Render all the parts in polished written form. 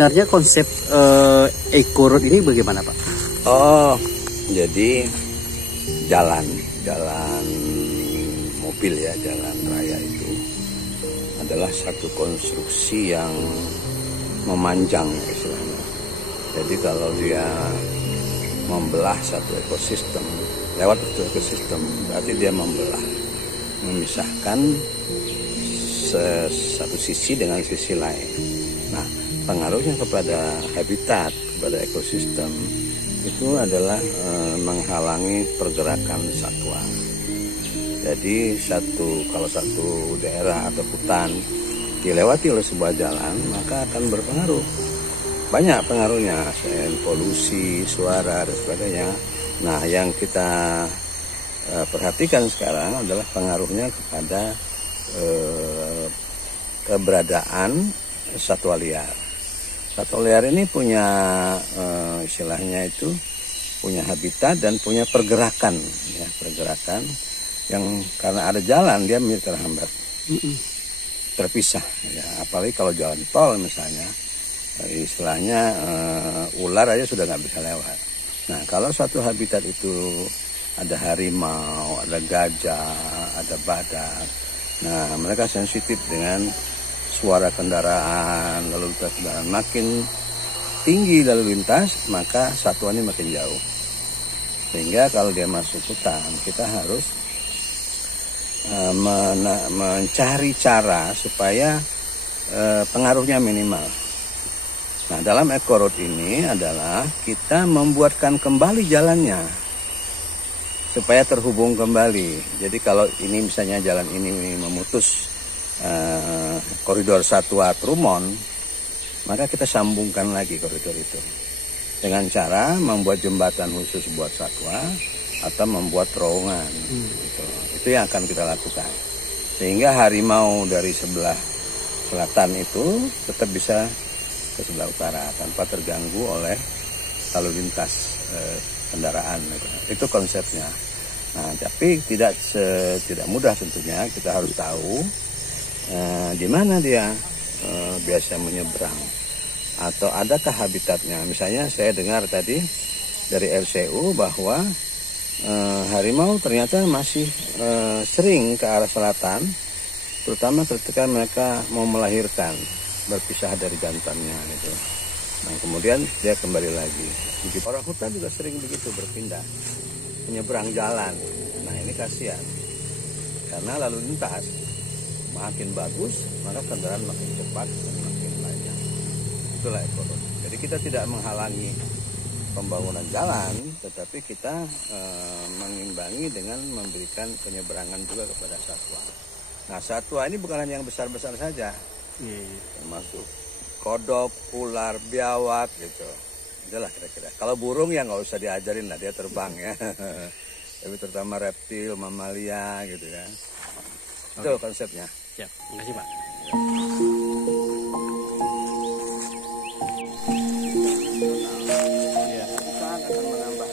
Sebenarnya konsep eco-road ini bagaimana, Pak? Oh, jadi jalan mobil ya, jalan raya itu adalah satu konstruksi yang memanjang istilahnya. Jadi kalau dia membelah satu ekosistem, lewat satu ekosistem, berarti dia memisahkan satu sisi dengan sisi lain. Nah, pengaruhnya kepada habitat, kepada ekosistem itu adalah menghalangi pergerakan satwa. Jadi kalau satu daerah atau hutan dilewati oleh sebuah jalan, maka akan berpengaruh. Banyak pengaruhnya, selain polusi, suara dan sebagainya. Nah, yang kita perhatikan sekarang adalah pengaruhnya kepada keberadaan satwa liar. Satwa liar ini punya istilahnya itu punya habitat dan punya pergerakan, ya, pergerakan yang karena ada jalan dia menjadi terhambat, terpisah. Ya, apalagi kalau jalan tol misalnya, istilahnya ular aja sudah nggak bisa lewat. Nah, kalau suatu habitat itu ada harimau, ada gajah, ada badak, nah mereka sensitif dengan suara kendaraan, lalu lintas kendaraan. Makin tinggi lalu lintas, maka satwa ini makin jauh. Sehingga kalau dia masuk hutan, kita harus mencari cara supaya pengaruhnya minimal. Nah, dalam eco-road ini adalah kita membuatkan kembali jalannya supaya terhubung kembali. Jadi kalau ini misalnya jalan ini memutus koridor satwa Trumon, maka kita sambungkan lagi koridor itu dengan cara membuat jembatan khusus buat satwa atau membuat terowongan. Itu yang akan kita lakukan, sehingga harimau dari sebelah selatan itu tetap bisa ke sebelah utara tanpa terganggu oleh lalu lintas kendaraan. Itu konsepnya. Nah, tapi tidak mudah tentunya. Kita harus tahu di mana dia biasa menyeberang atau adakah habitatnya. Misalnya saya dengar tadi dari LCU bahwa harimau ternyata masih sering ke arah selatan, terutama ketika mereka mau melahirkan, berpisah dari jantannya gitu. Nah, kemudian dia kembali lagi. Orang hutan juga sering begitu, berpindah, menyeberang jalan. Nah, ini kasihan. Karena lalu lintas makin bagus, maka kendaraan makin cepat dan makin banyak. Itulah ekologi. Jadi kita tidak menghalangi pembangunan jalan, tetapi kita mengimbangi dengan memberikan penyeberangan juga kepada satwa. Nah, satwa ini bukan hanya yang besar-besar saja, termasuk kodok, ular, biawak gitu. Itulah kira-kira. Kalau burung ya nggak usah diajarin lah, dia terbang ya. Tapi terutama reptil, mamalia gitu ya. Itu konsepnya. Ya, terima kasih Pak. Perusahaan akan menambah.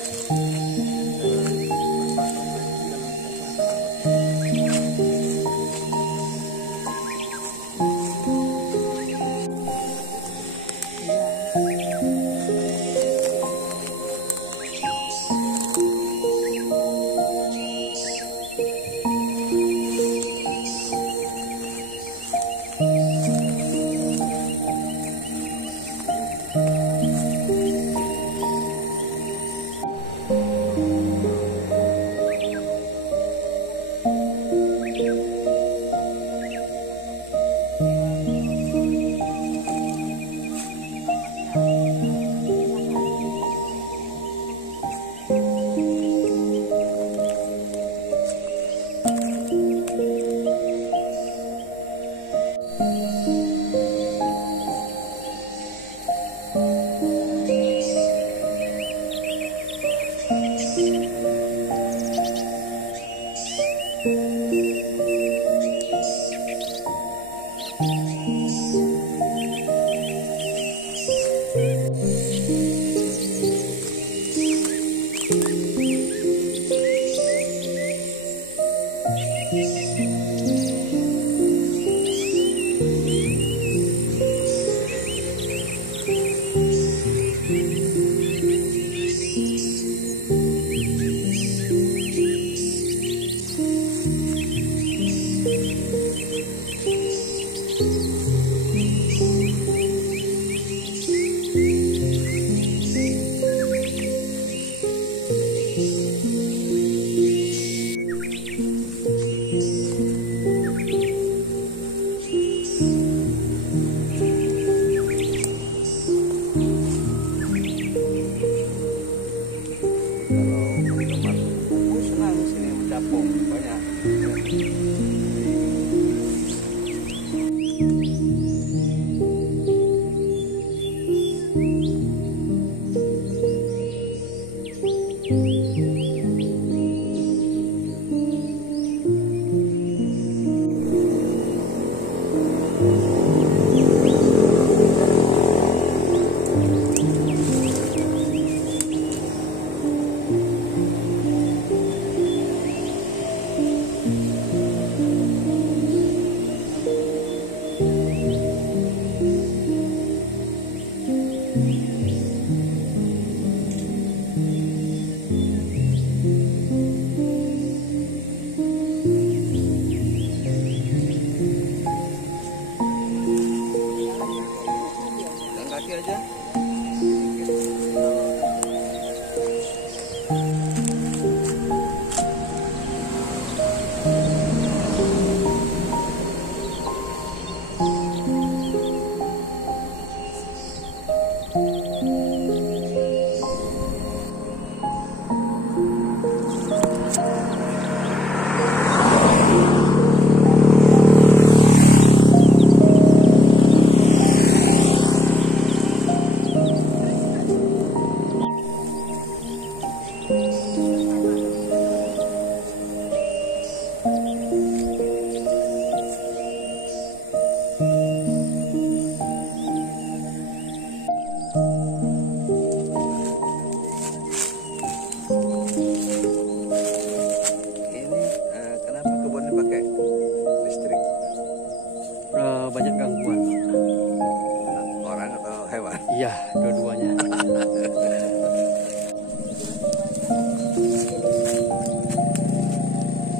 Ya, dua-duanya.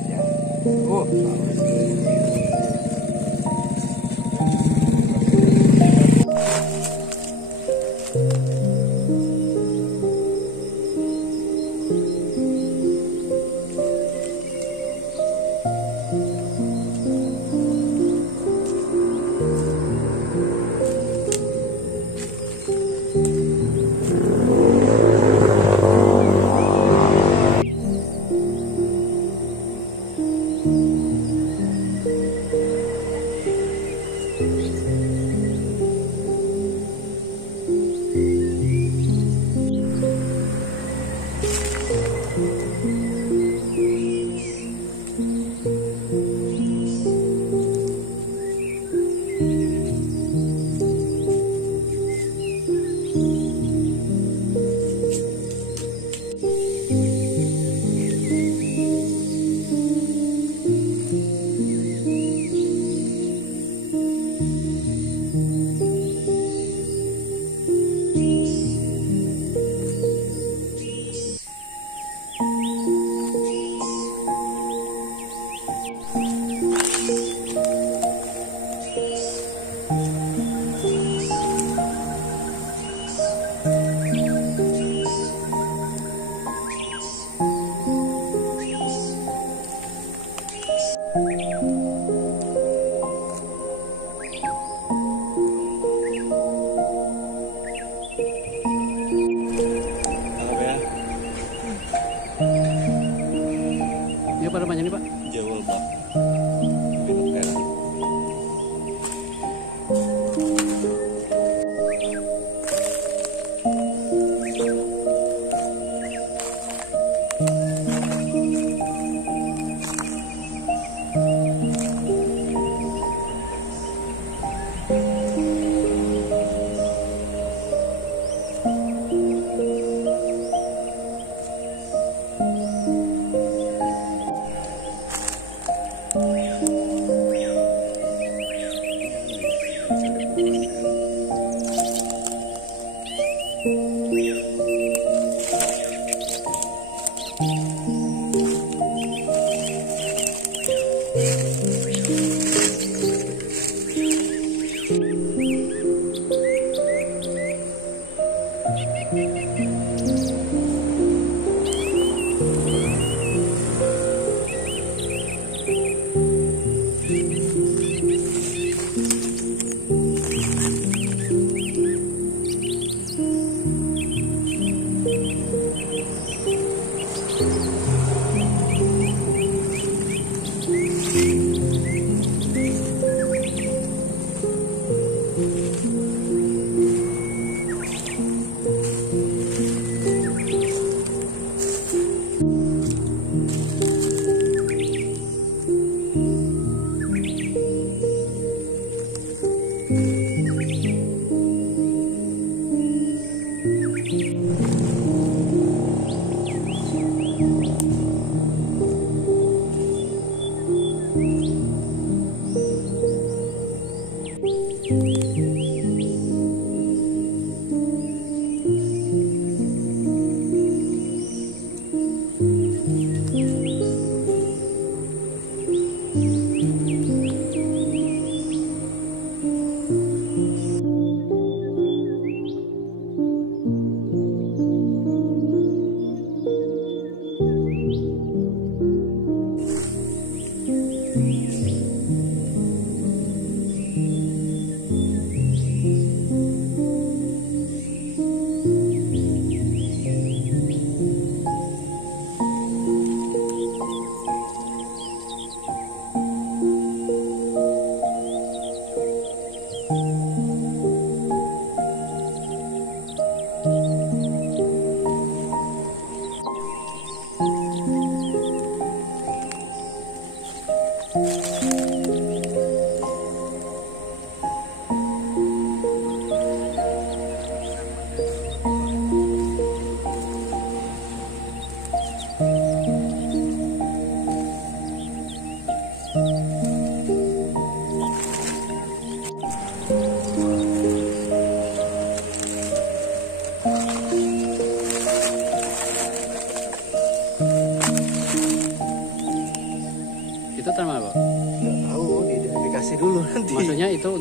Ya. Oh. Ini apa namanya nih Pak? Jawel Bak. Minum merah.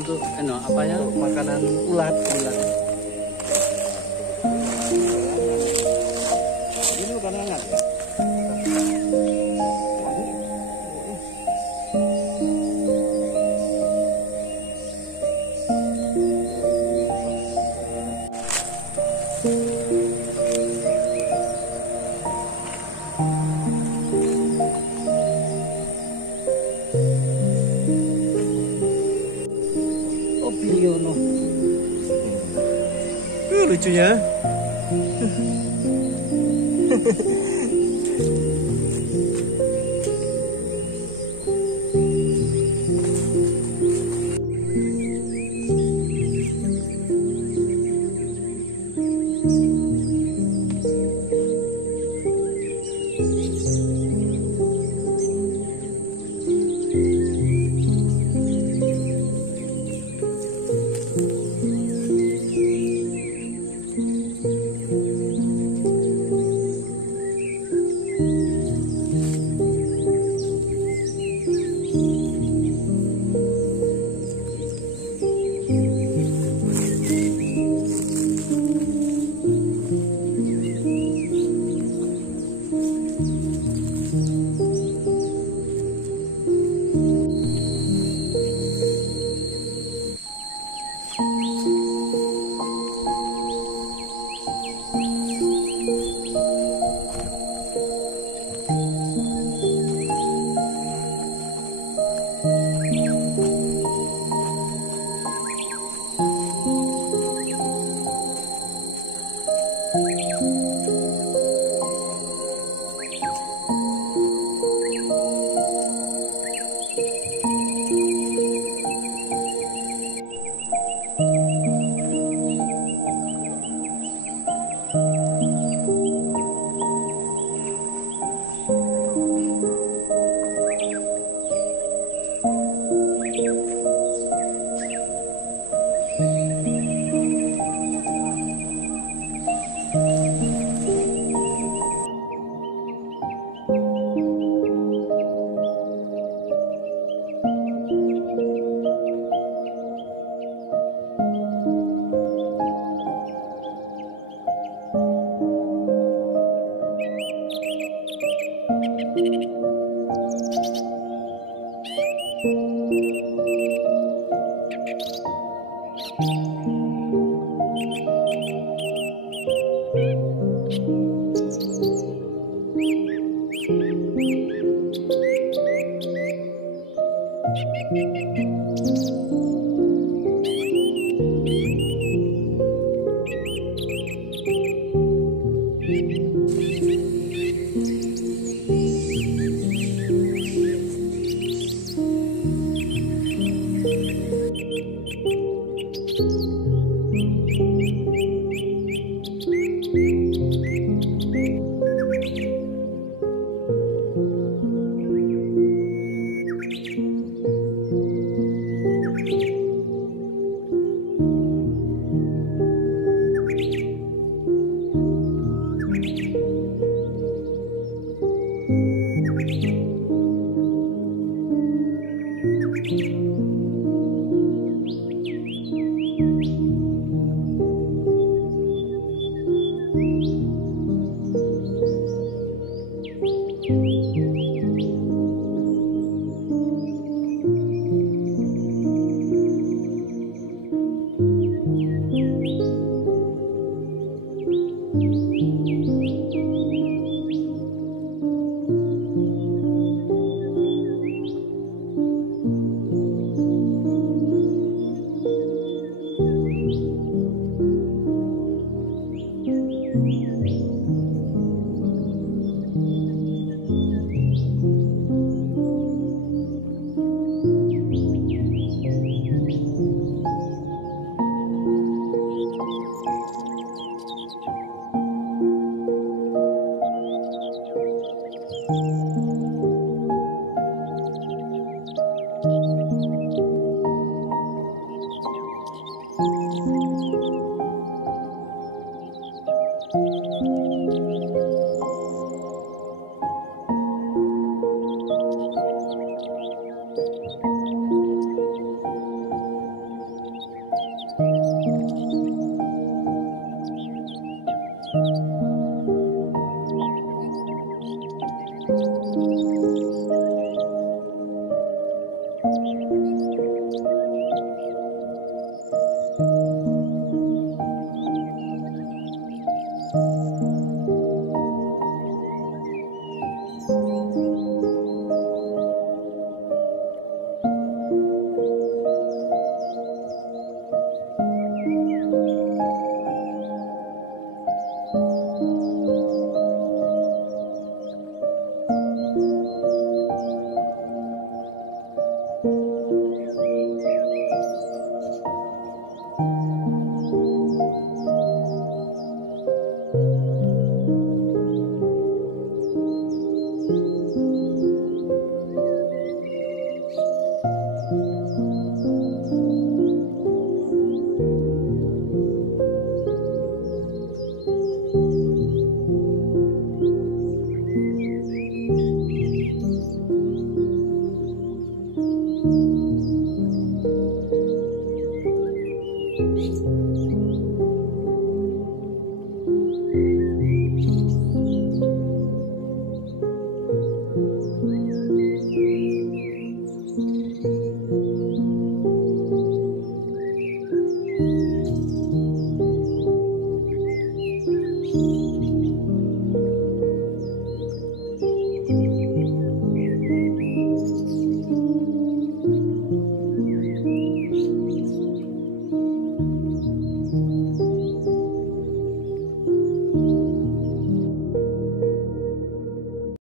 untuk apanya? Untuk makanan ulat. Ini bukan hangat ya? Oh, Biliono. Lucunya.